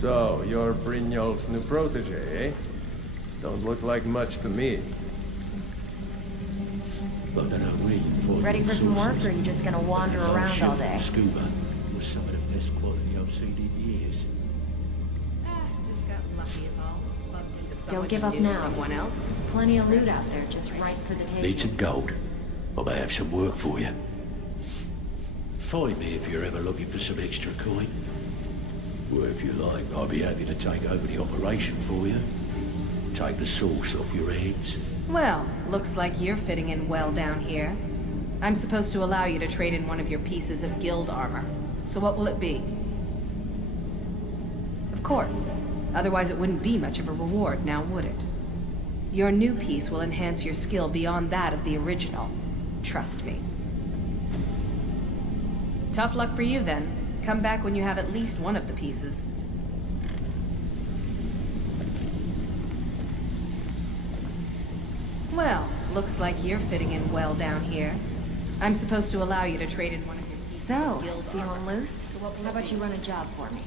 So, you're Brynjolf's new protege, eh? Don't look like much to me. But then I'm waiting for Ready for some work, or are you just gonna wander around all day? Scuba was some of the best quality I've seen in years. Just got lucky is all. Bumped into someone Don't give who up knew now. Someone else. There's plenty of loot out there, just ripe for the taking. Need some gold. I may have some work for you. Find me if you're ever looking for some extra coin. Or if you like, I'll be happy to take over the operation for you. Take the sauce off your heads. Well, looks like you're fitting in well down here. I'm supposed to allow you to trade in one of your pieces of guild armor. So what will it be? Of course. Otherwise it wouldn't be much of a reward, now would it? Your new piece will enhance your skill beyond that of the original. Trust me. Tough luck for you then. Come back when you have at least one of the pieces. Well, looks like you're fitting in well down here. I'm supposed to allow you to trade in one of your pieces So, of guild feeling armor. loose? So what will How it about be? you run a job for me?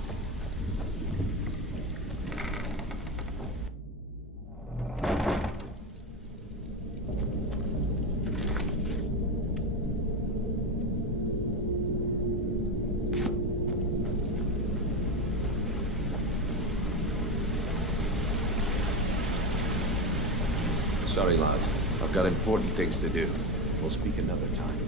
Sorry, lad. I've got important things to do. We'll speak another time.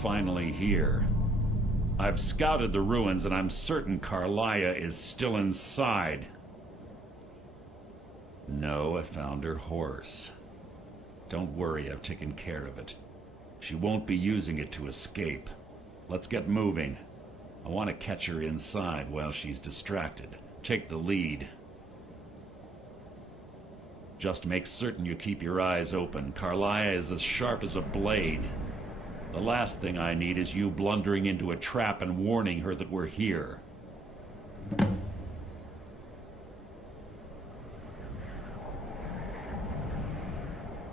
finally here. I've scouted the ruins and I'm certain Carlia is still inside. No, I found her horse. Don't worry, I've taken care of it. She won't be using it to escape. Let's get moving. I want to catch her inside while she's distracted. Take the lead. Just make certain you keep your eyes open. Carlia is as sharp as a blade. The last thing I need is you blundering into a trap and warning her that we're here.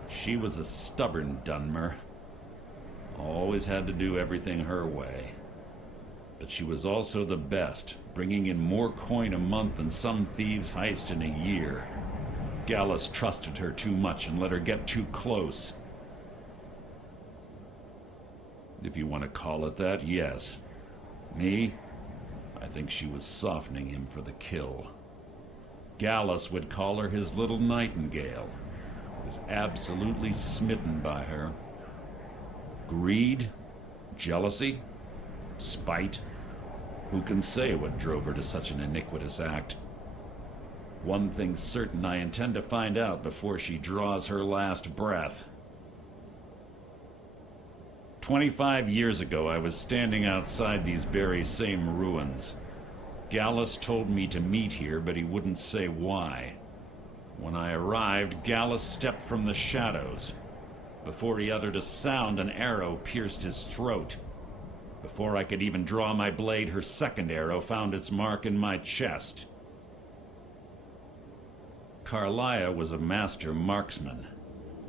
She was a stubborn Dunmer. Always had to do everything her way. But she was also the best, bringing in more coin a month than some thieves heist in a year. Gallus trusted her too much and let her get too close. If you want to call it that, yes. Me? I think she was softening him for the kill. Gallus would call her his little Nightingale. He was absolutely smitten by her. Greed? Jealousy? Spite? Who can say what drove her to such an iniquitous act? One thing's certain, I intend to find out before she draws her last breath. 25 years ago, I was standing outside these very same ruins. Gallus told me to meet here, but he wouldn't say why. When I arrived, Gallus stepped from the shadows. Before he uttered a sound, an arrow pierced his throat. Before I could even draw my blade, her second arrow found its mark in my chest. Carlia was a master marksman,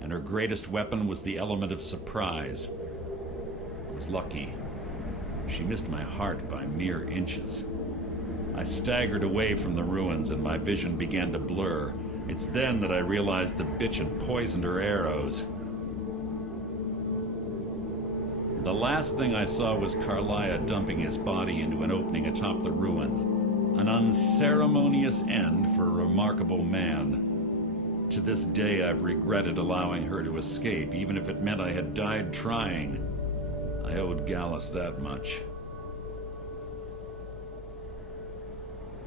and her greatest weapon was the element of surprise. I was lucky. She missed my heart by mere inches. I staggered away from the ruins and my vision began to blur. It's then that I realized the bitch had poisoned her arrows. The last thing I saw was Carlia dumping his body into an opening atop the ruins. An unceremonious end for a remarkable man. To this day, I've regretted allowing her to escape, even if it meant I had died trying. I owed Gallus that much.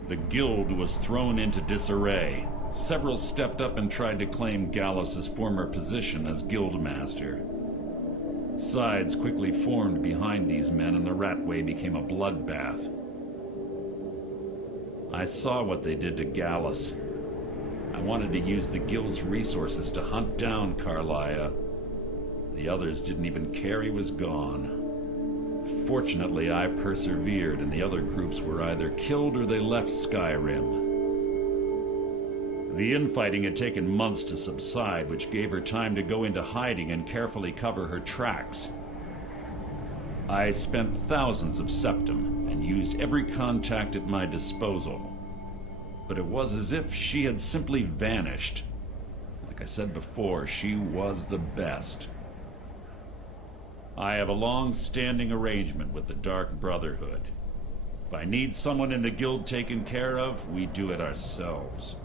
The guild was thrown into disarray. Several stepped up and tried to claim Gallus's former position as guildmaster. Sides quickly formed behind these men, and the Ratway became a bloodbath. I saw what they did to Gallus. I wanted to use the guild's resources to hunt down Carlia. The others didn't even care he was gone. Fortunately, I persevered, and the other groups were either killed or they left Skyrim. The infighting had taken months to subside, which gave her time to go into hiding and carefully cover her tracks. I spent thousands of septum and used every contact at my disposal. But it was as if she had simply vanished. Like I said before, she was the best. I have a long-standing arrangement with the Dark Brotherhood. If I need someone in the guild taken care of, we do it ourselves.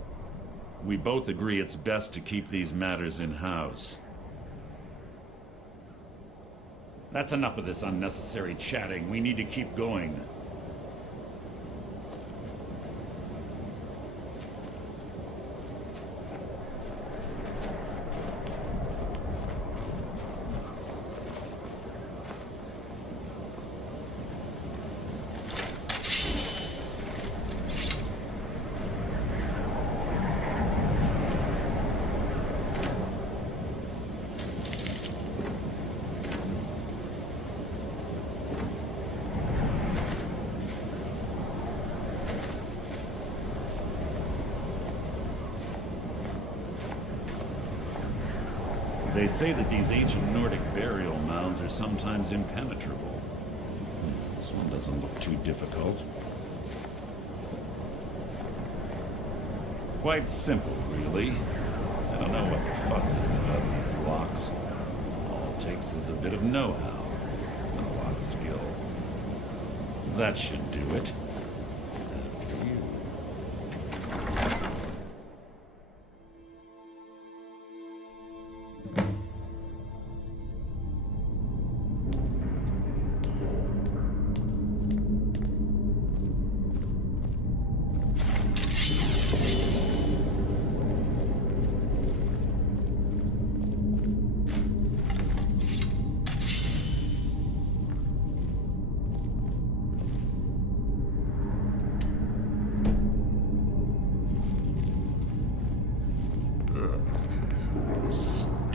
We both agree it's best to keep these matters in-house. That's enough of this unnecessary chatting. We need to keep going. They say that these ancient Nordic burial mounds are sometimes impenetrable. This one doesn't look too difficult. Quite simple, really. I don't know what the fuss is about these locks. All it takes is a bit of know-how and a lot of skill. That should do it. After you.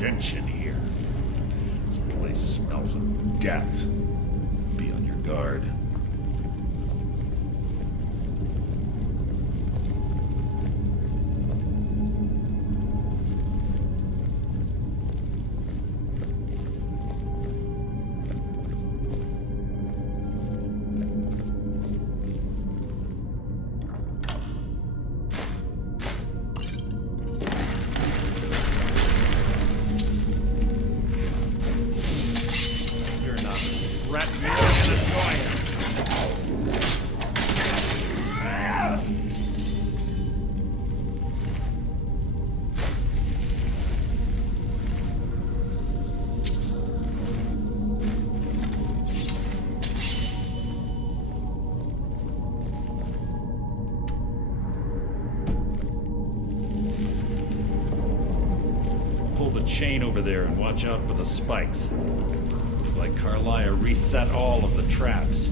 stench in here. This place smells of death. Be on your guard. Chain over there and watch out for the spikes. Looks like Carlia reset all of the traps.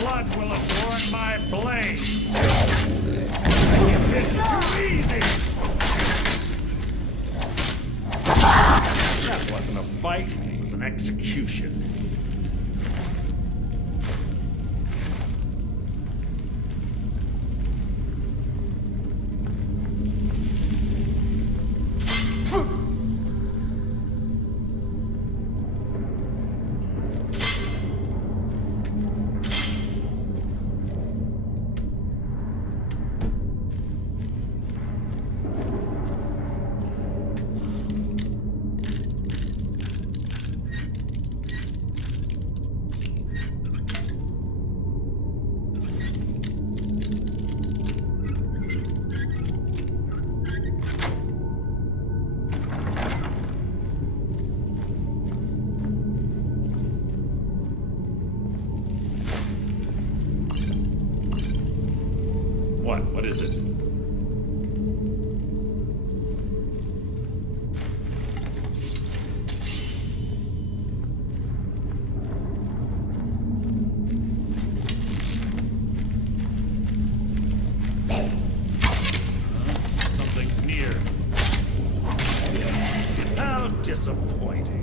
Blood will adorn my blade. It's too easy. That wasn't a fight, it was an execution. What is it? Something's near. How disappointing.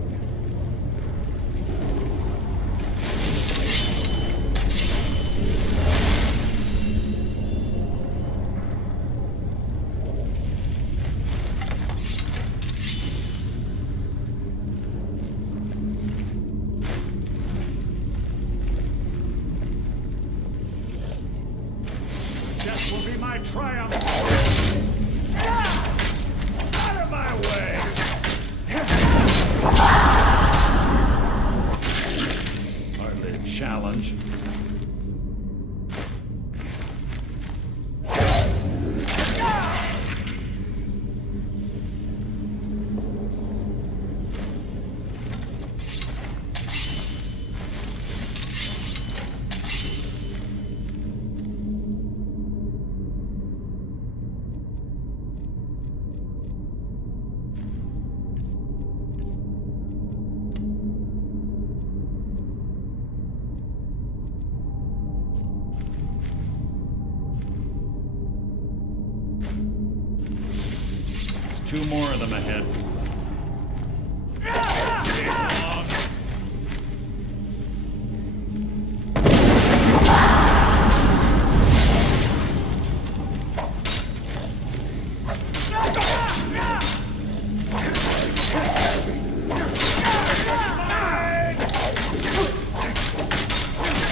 Death will be my triumph. Out of my way. Hardly a challenge. 2 more of them ahead.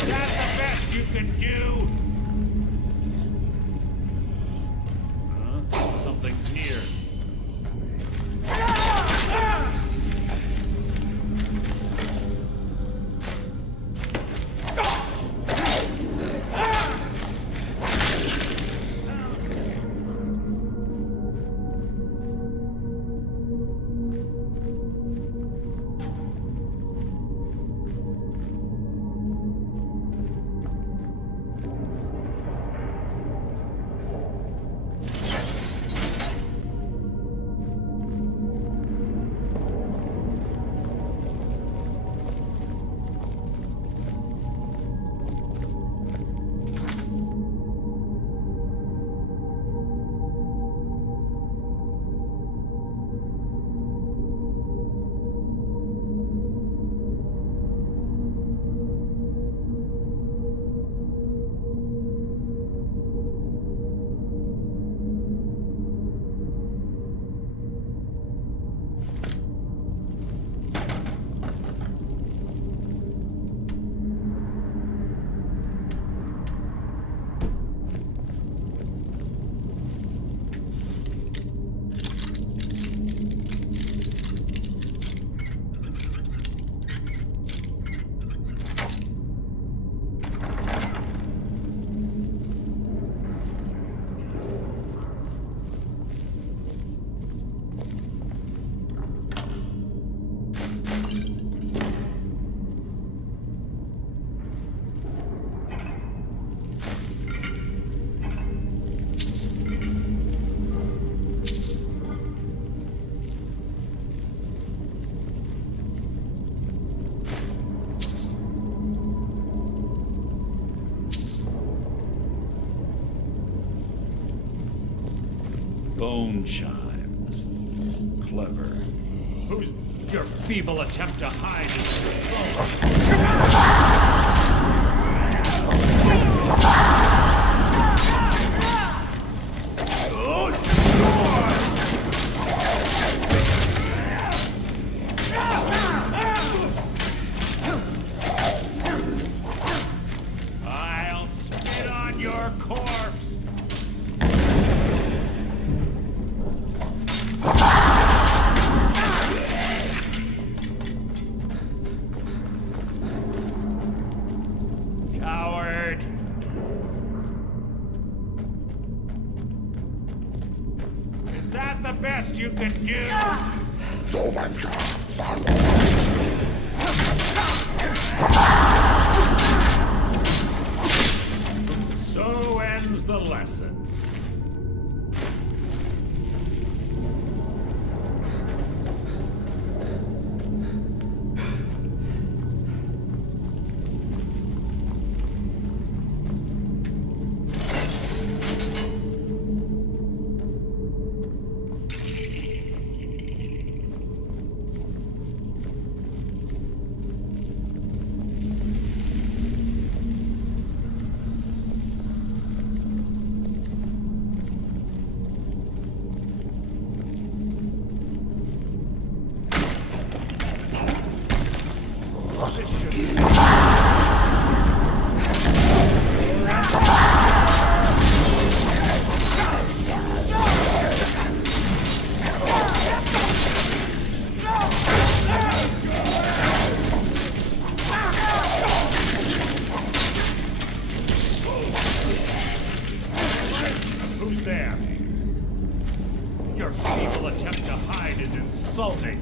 That's the best you can do! Something near. Bone chimes. Clever. Who's your feeble attempt to hide is so... I'll spit on your corpse! Coward! Is that the best you can do? So ends the lesson. Who's there? Your feeble attempt to hide is insulting.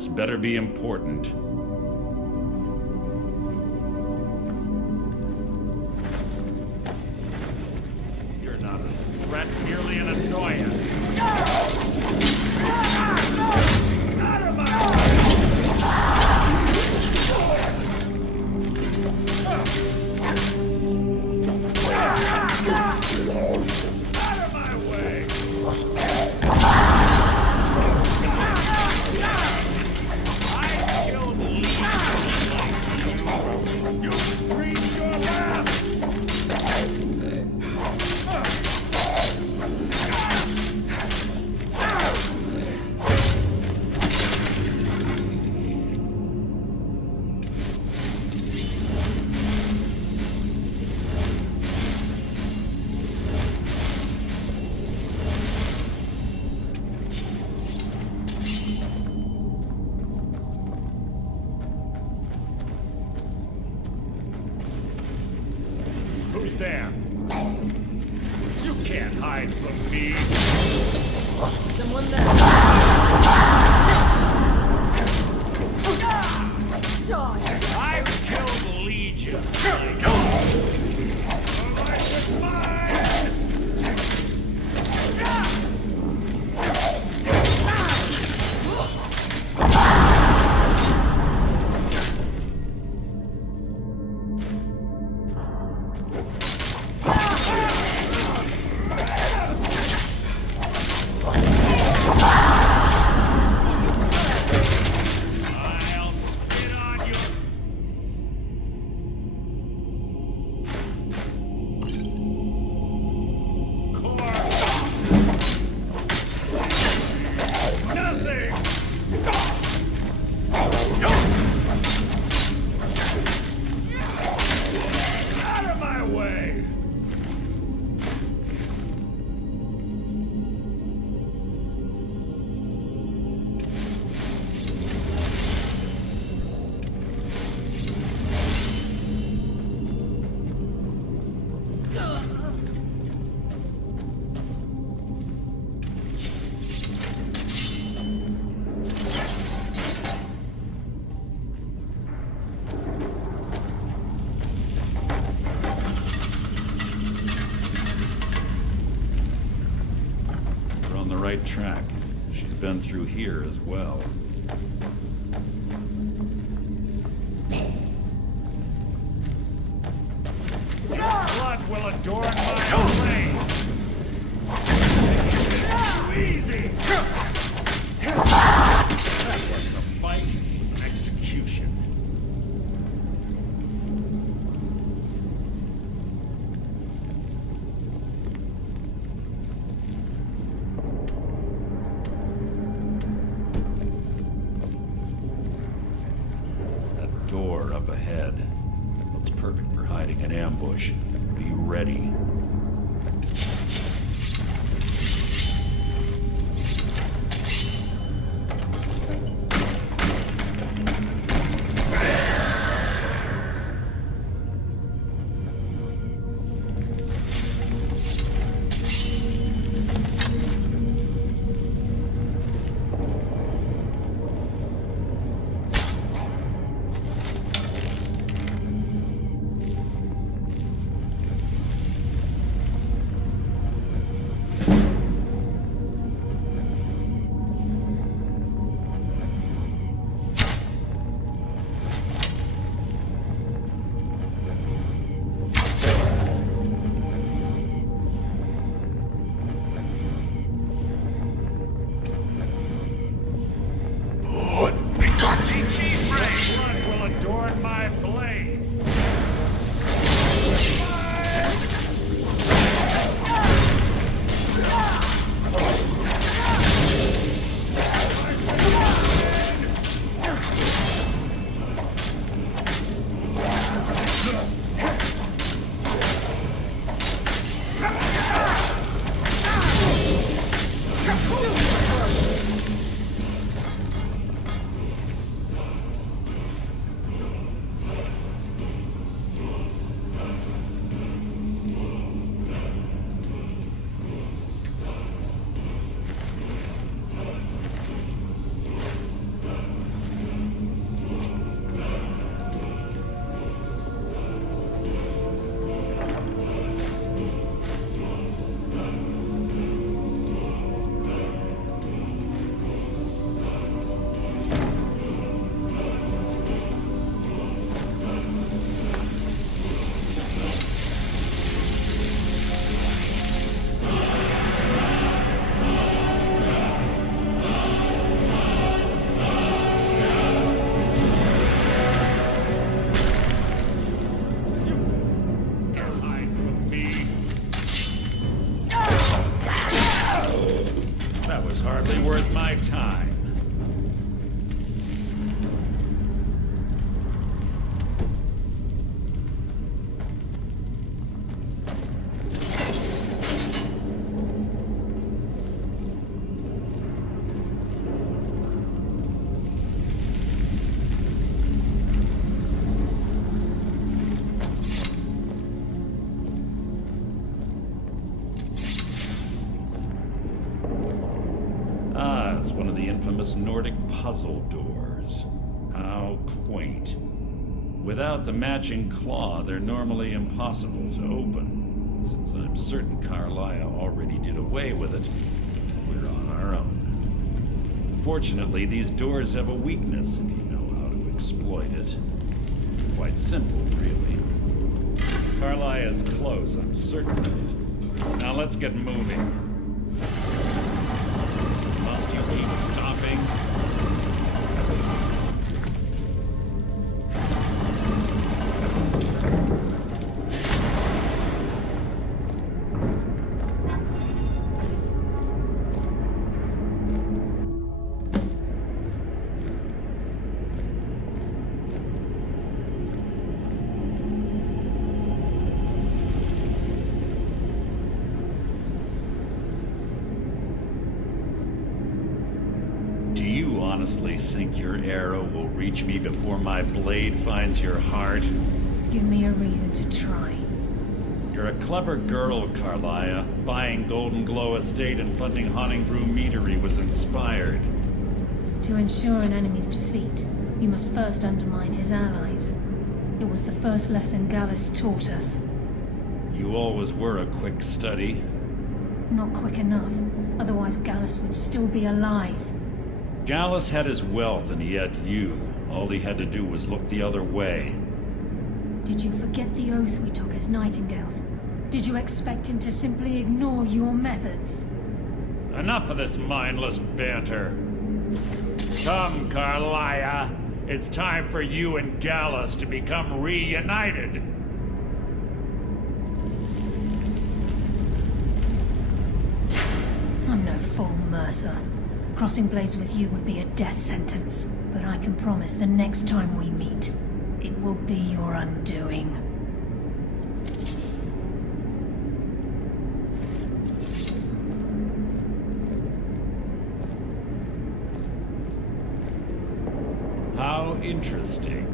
This better be important. You're not a threat, merely an annoyance. Out of my way! I killed Lee. You breathed your last! Who's there? You can't hide from me. Someone there. I've killed Legion. Your life is mine! I'll spit on your... Nothing! Out of my way! We're on the right track. She's been through here as well. Blood will adorn my blade. Easy. That wasn't a fight, it was an execution. That door up ahead looks perfect for hiding an ambush. Be ready. was hardly worth my time. It's one of the infamous Nordic puzzle doors. How quaint. Without the matching claw, they're normally impossible to open. Since I'm certain Carlia already did away with it, we're on our own. Fortunately, these doors have a weakness if you know how to exploit it. Quite simple, really. Carlia is close, I'm certain of it. Now let's get moving. Keep stopping. Honestly think your arrow will reach me before my blade finds your heart? Give me a reason to try. You're a clever girl, Carlia. Buying Golden Glow Estate and funding Haunting Brew Meadery was inspired. To ensure an enemy's defeat, you must first undermine his allies. It was the first lesson Gallus taught us. You always were a quick study. Not quick enough, otherwise Gallus would still be alive. Gallus had his wealth and he had you. All he had to do was look the other way. Did you forget the oath we took as Nightingales? Did you expect him to simply ignore your methods? Enough of this mindless banter. Come, Carlia. It's time for you and Gallus to become reunited. I'm no fool, Mercer. Crossing blades with you would be a death sentence, but I can promise the next time we meet, it will be your undoing. How interesting.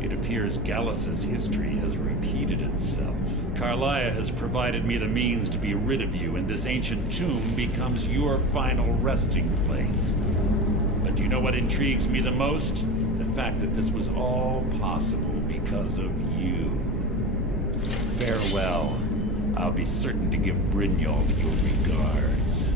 It appears Gallus's history has repeated itself. Carlia has provided me the means to be rid of you, and this ancient tomb becomes your final resting place. But do you know what intrigues me the most? The fact that this was all possible because of you. Farewell. I'll be certain to give Brynjolf your regards.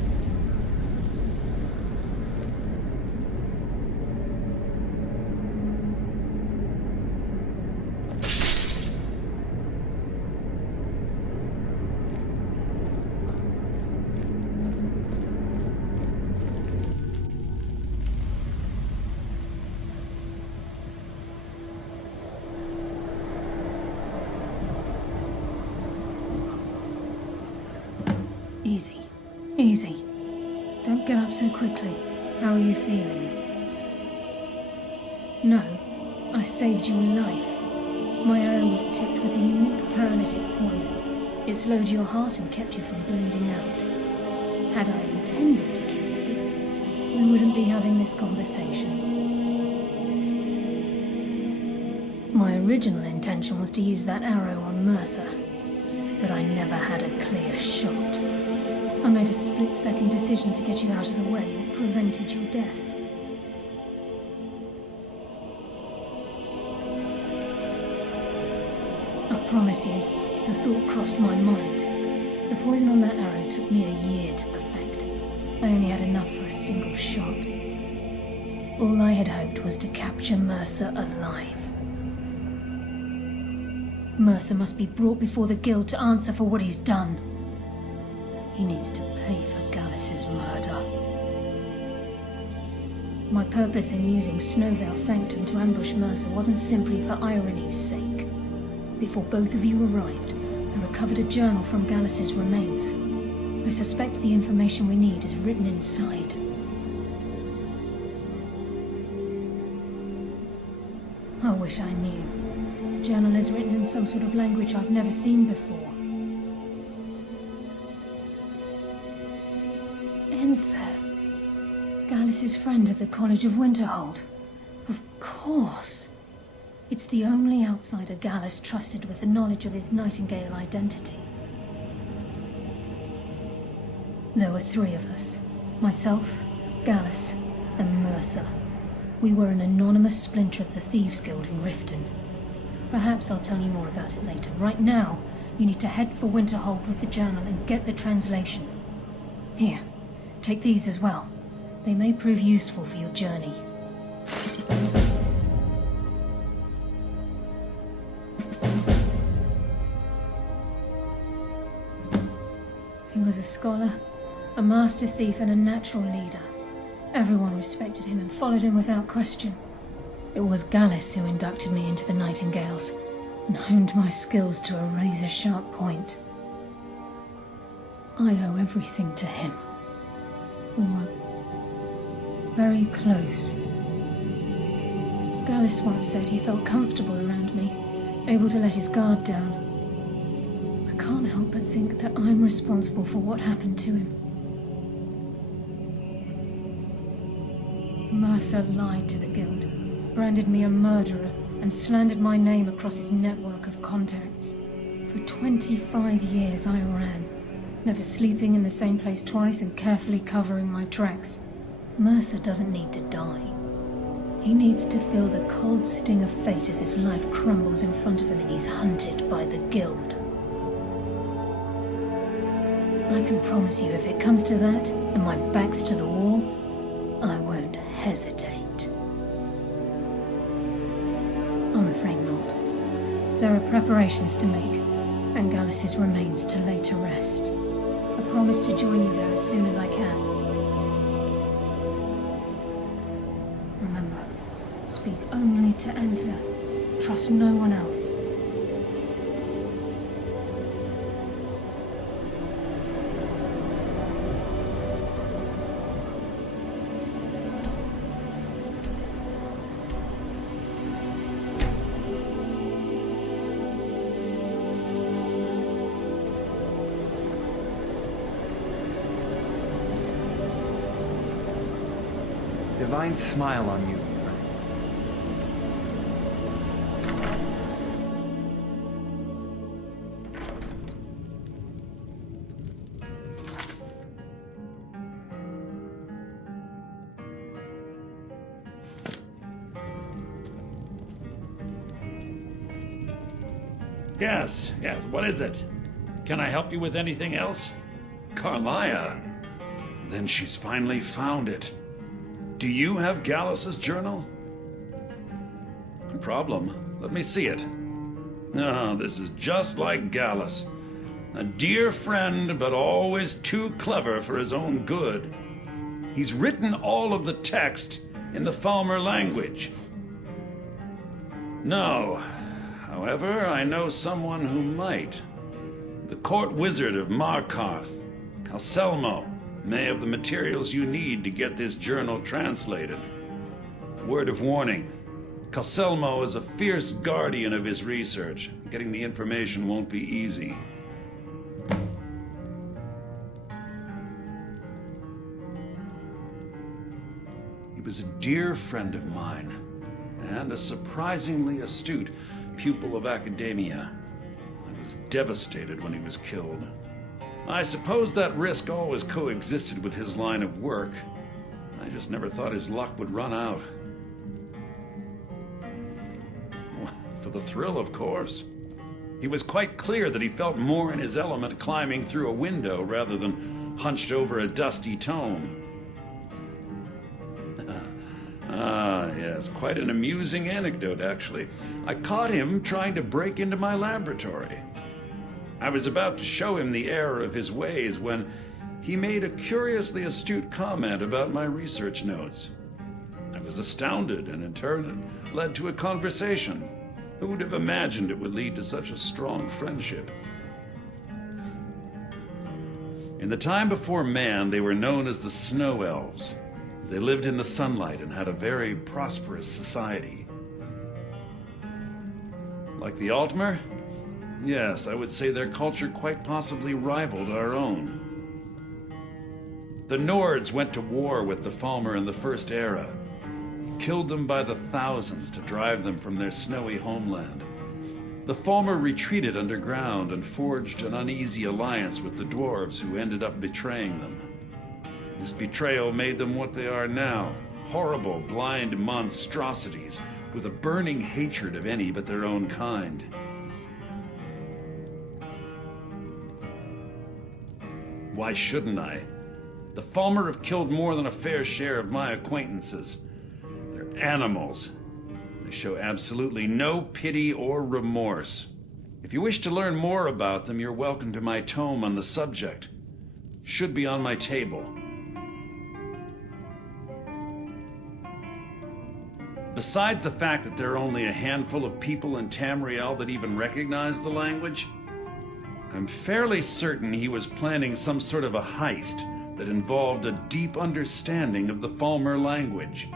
Easy. Easy. Don't get up so quickly. How are you feeling? No, I saved your life. My arrow was tipped with a unique paralytic poison. It slowed your heart and kept you from bleeding out. Had I intended to kill you, we wouldn't be having this conversation. My original intention was to use that arrow on Mercer, but I never had a clear shot. I made a split-second decision to get you out of the way, and it prevented your death. I promise you, the thought crossed my mind. The poison on that arrow took me a year to perfect. I only had enough for a single shot. All I had hoped was to capture Mercer alive. Mercer must be brought before the Guild to answer for what he's done. He needs to pay for Gallus's murder. My purpose in using Snowvale Sanctum to ambush Mercer wasn't simply for irony's sake. Before both of you arrived, I recovered a journal from Gallus's remains. I suspect the information we need is written inside. I wish I knew. The journal is written in some sort of language I've never seen before. Enther. Gallus' friend at the College of Winterhold. Of course. It's the only outsider Gallus trusted with the knowledge of his Nightingale identity. There were 3 of us. Myself, Gallus, and Mercer. We were an anonymous splinter of the Thieves Guild in Riften. Perhaps I'll tell you more about it later. Right now, you need to head for Winterhold with the journal and get the translation. Here, take these as well. They may prove useful for your journey. He was a scholar, a master thief, and a natural leader. Everyone respected him and followed him without question. It was Gallus who inducted me into the Nightingales and honed my skills to a razor-sharp point. I owe everything to him. We were very close. Gallus once said he felt comfortable around me, able to let his guard down. I can't help but think that I'm responsible for what happened to him. Mercer lied to the Guild, branded me a murderer, and slandered my name across his network of contacts. For 25 years I ran, never sleeping in the same place twice and carefully covering my tracks. Mercer doesn't need to die. He needs to feel the cold sting of fate as his life crumbles in front of him and he's hunted by the Guild. I can promise you, if it comes to that, and my back's to the wall, I won't hesitate. I'm afraid not. There are preparations to make, and Gallus's remains to lay to rest. I promise to join you there as soon as I can. Remember, speak only to Enther. Trust no one else. Divine smile on you, friend. Yes, what is it? Can I help you with anything else? Carlia? Then she's finally found it. Do you have Gallus's journal? No problem. Let me see it. Oh, this is just like Gallus. A dear friend, but always too clever for his own good. He's written all of the text in the Falmer language. No. However, I know someone who might. The court wizard of Markarth, Calcelmo, may have the materials you need to get this journal translated. Word of warning, Calcelmo is a fierce guardian of his research. Getting the information won't be easy. He was a dear friend of mine, and a surprisingly astute pupil of academia. I was devastated when he was killed. I suppose that risk always coexisted with his line of work. I just never thought his luck would run out. Well, for the thrill, of course. He was quite clear that he felt more in his element climbing through a window rather than hunched over a dusty tome. Yes, quite an amusing anecdote, actually. I caught him trying to break into my laboratory. I was about to show him the error of his ways when he made a curiously astute comment about my research notes. I was astounded, and in turn it led to a conversation. Who would have imagined it would lead to such a strong friendship? In the time before man, they were known as the Snow Elves. They lived in the sunlight and had a very prosperous society. Like the Altmer? Yes, I would say their culture quite possibly rivaled our own. The Nords went to war with the Falmer in the First Era, killed them by the thousands to drive them from their snowy homeland. The Falmer retreated underground and forged an uneasy alliance with the dwarves who ended up betraying them. This betrayal made them what they are now, horrible, blind monstrosities with a burning hatred of any but their own kind. Why shouldn't I? The Falmer have killed more than a fair share of my acquaintances. They're animals. They show absolutely no pity or remorse. If you wish to learn more about them, you're welcome to my tome on the subject. Should be on my table. Besides the fact that there are only a handful of people in Tamriel that even recognize the language, I'm fairly certain he was planning some sort of a heist that involved a deep understanding of the Falmer language.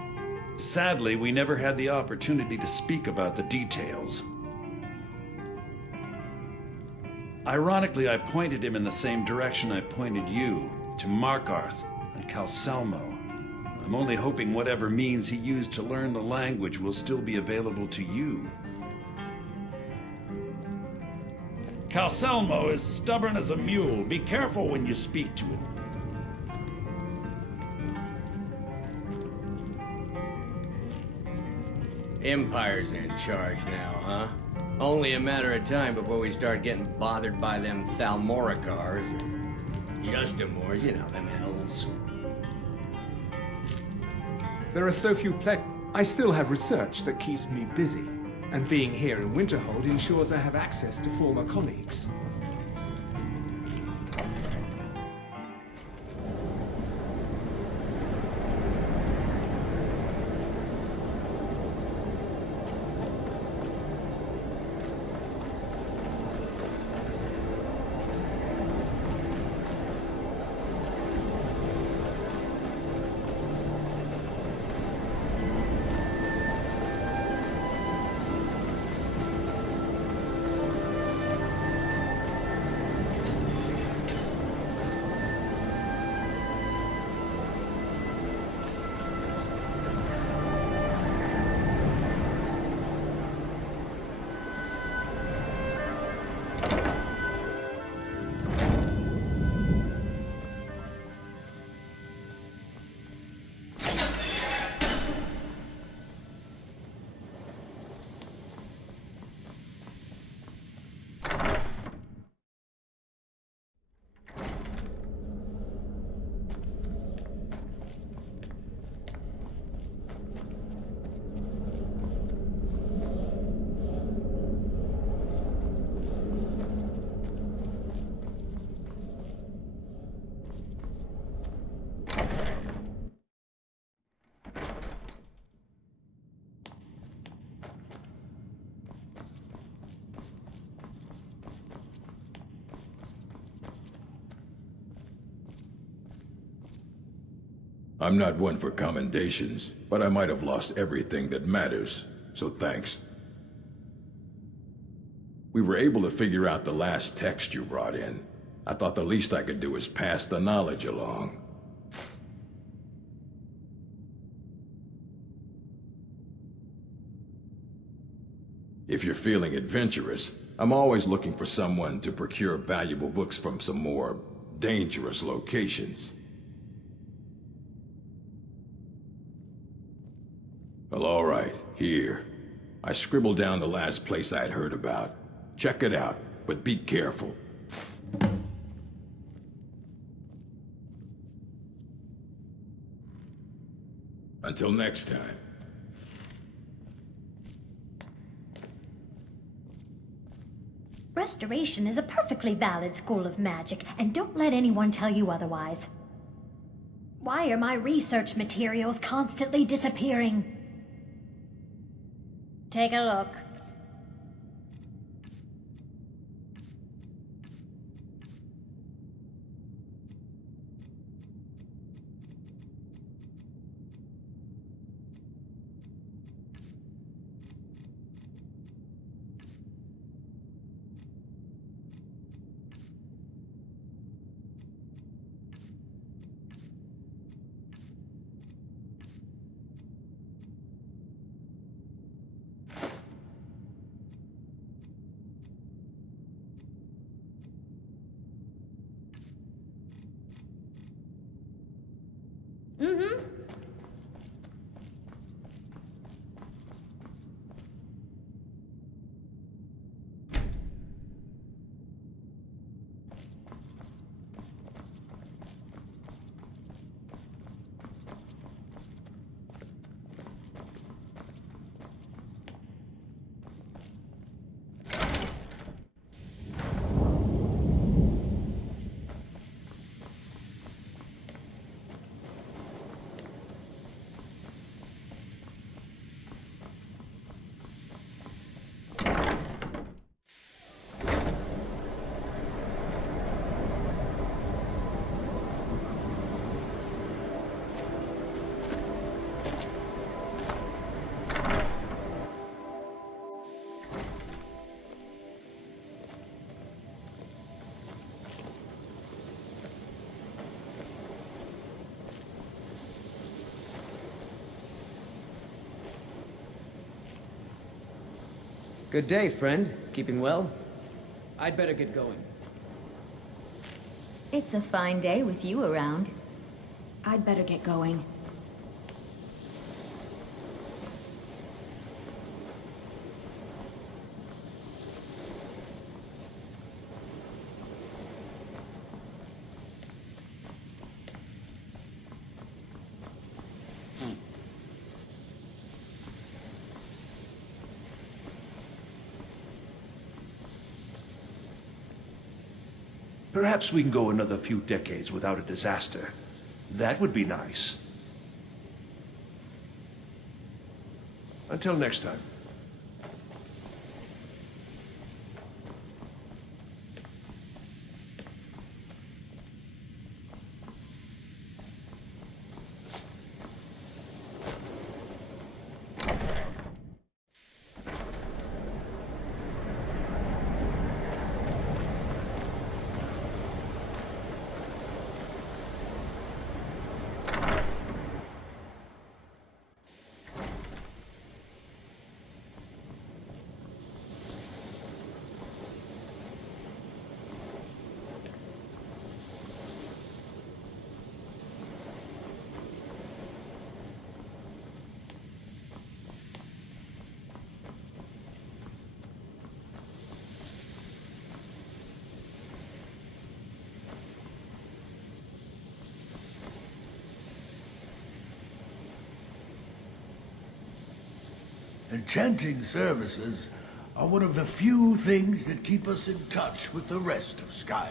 Sadly, we never had the opportunity to speak about the details. Ironically, I pointed him in the same direction I pointed you, to Markarth and Calcelmo. I'm only hoping whatever means he used to learn the language will still be available to you. Calcelmo is stubborn as a mule. Be careful when you speak to him. Empire's in charge now, huh? Only a matter of time before we start getting bothered by them Thalmoricars, or Justimores, you know, them elves. There are so few I still have research that keeps me busy, and being here in Winterhold ensures I have access to former colleagues. I'm not one for commendations, but I might have lost everything that matters, so thanks. We were able to figure out the last text you brought in. I thought the least I could do is pass the knowledge along. If you're feeling adventurous, I'm always looking for someone to procure valuable books from some more dangerous locations. Well, all right, here. I scribbled down the last place I'd heard about. Check it out, but be careful. Until next time. Restoration is a perfectly valid school of magic, and don't let anyone tell you otherwise. Why are my research materials constantly disappearing? Take a look. Good day, friend. Keeping well? I'd better get going. It's a fine day with you around. I'd better get going. Perhaps we can go another few decades without a disaster. That would be nice. Until next time. Enchanting services are one of the few things that keep us in touch with the rest of Skyrim.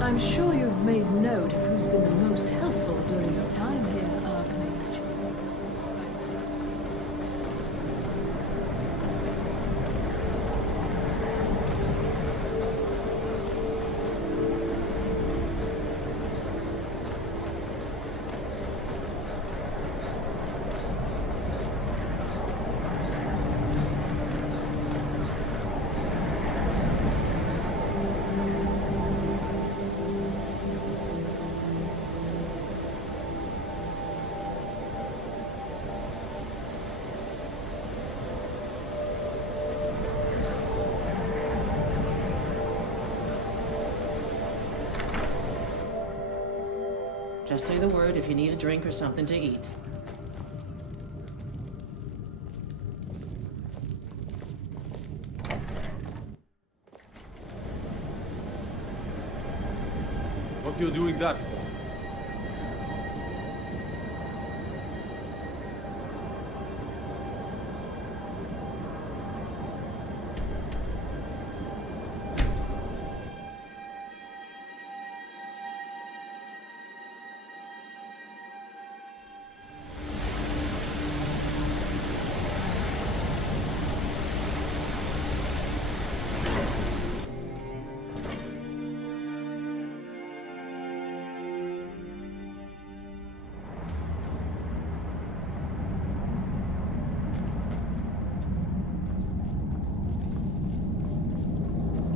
I'm sure you've made note of who's been the most helpful during your time here, Archmage. Just say the word if you need a drink or something to eat. What you're doing that for?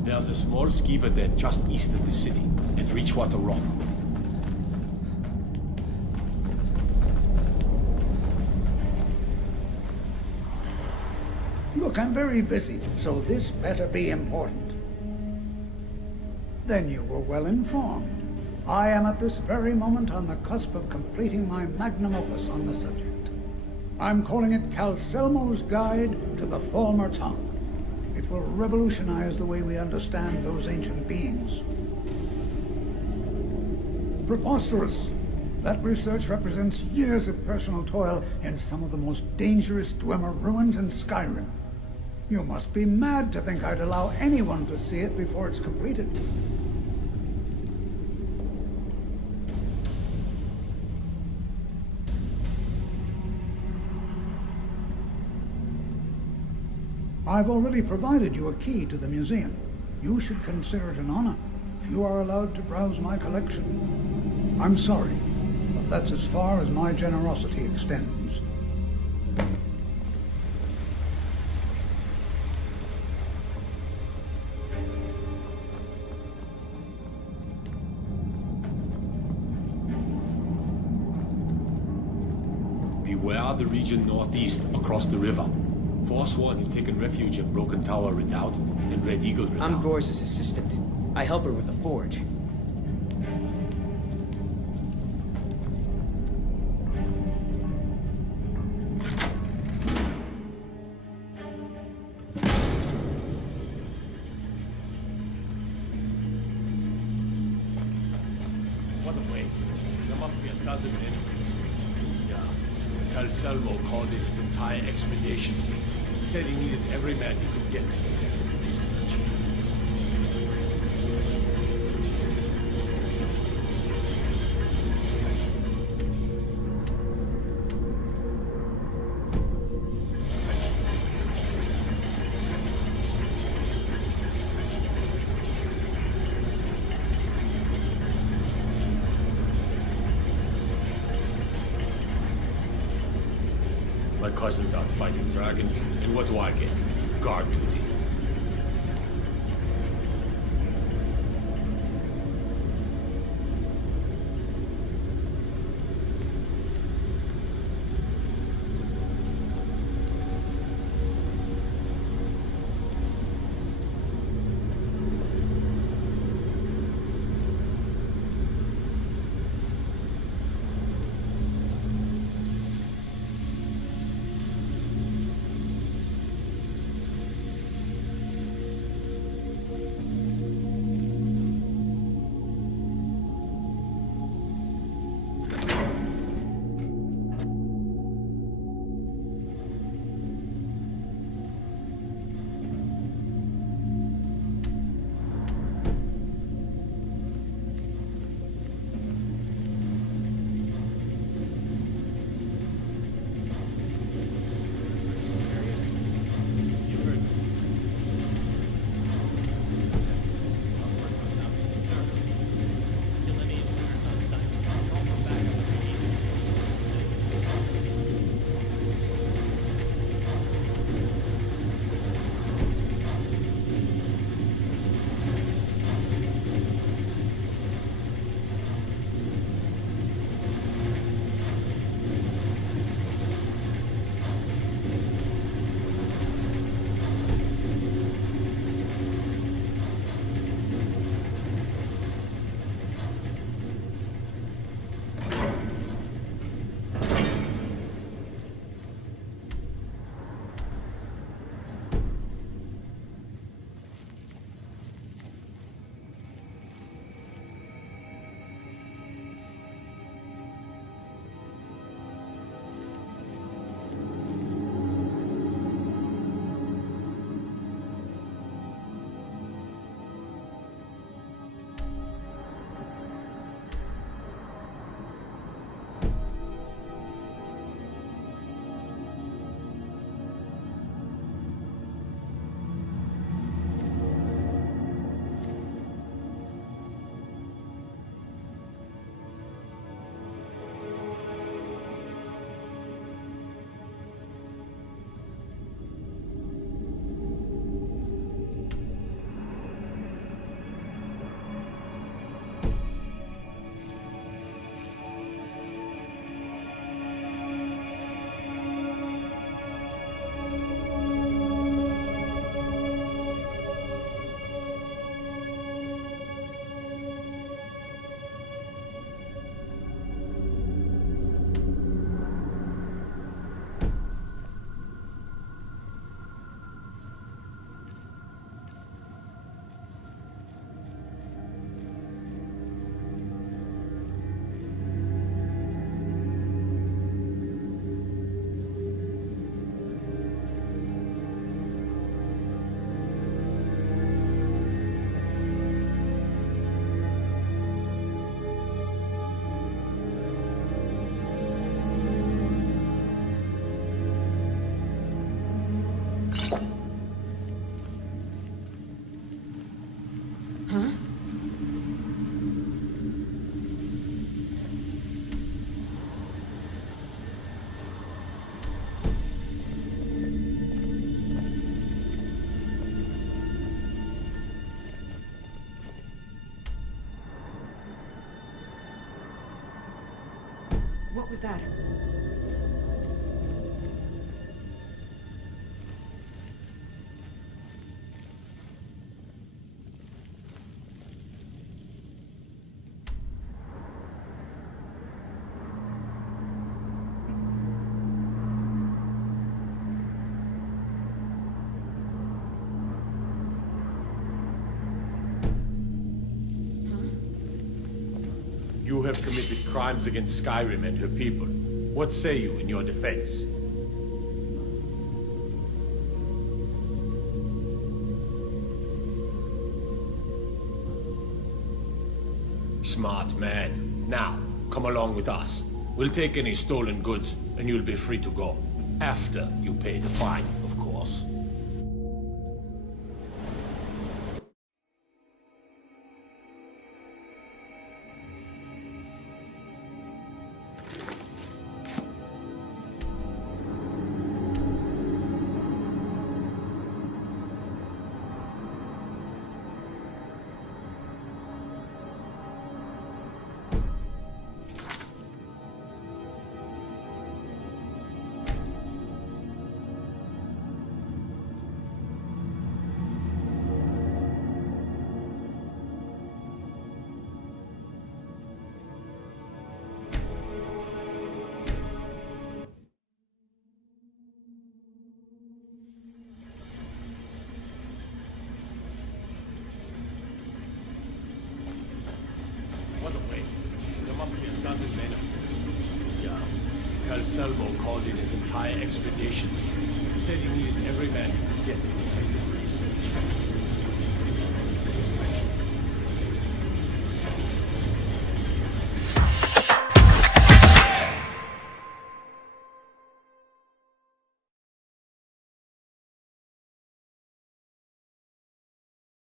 There's a small skiver den just east of the city, at Reachwater Rock. Look, I'm very busy, so this better be important. Then you were well informed. I am at this very moment on the cusp of completing my magnum opus on the subject. I'm calling it Calcelmo's Guide to the Falmer Tongue. It will revolutionize the way we understand those ancient beings. Preposterous! That research represents years of personal toil in some of the most dangerous Dwemer ruins in Skyrim. You must be mad to think I'd allow anyone to see it before it's completed. I've already provided you a key to the museum. You should consider it an honor you are allowed to browse my collection. I'm sorry, but that's as far as my generosity extends. Beware the region northeast across the river. Forsworn have taken refuge in Broken Tower Redoubt and Red Eagle Redoubt. I'm Gore's assistant. I help her with the forge. What a waste. There must be a dozen anyway. Yeah. Calselmo called in his entire expedition team. Said he needed every man he could get to protect his research. My cousin's out fighting dragons, and what do I get? Guard duty. What was that? You have committed crimes against Skyrim and her people. What say you in your defense? Smart man. Now, come along with us. We'll take any stolen goods, and you'll be free to go. After you pay the fine, of course. What a waste. There must be a dozen men up there. Yeah. Calselmo called in his entire expedition team. Said he needed every man he could get to take his research.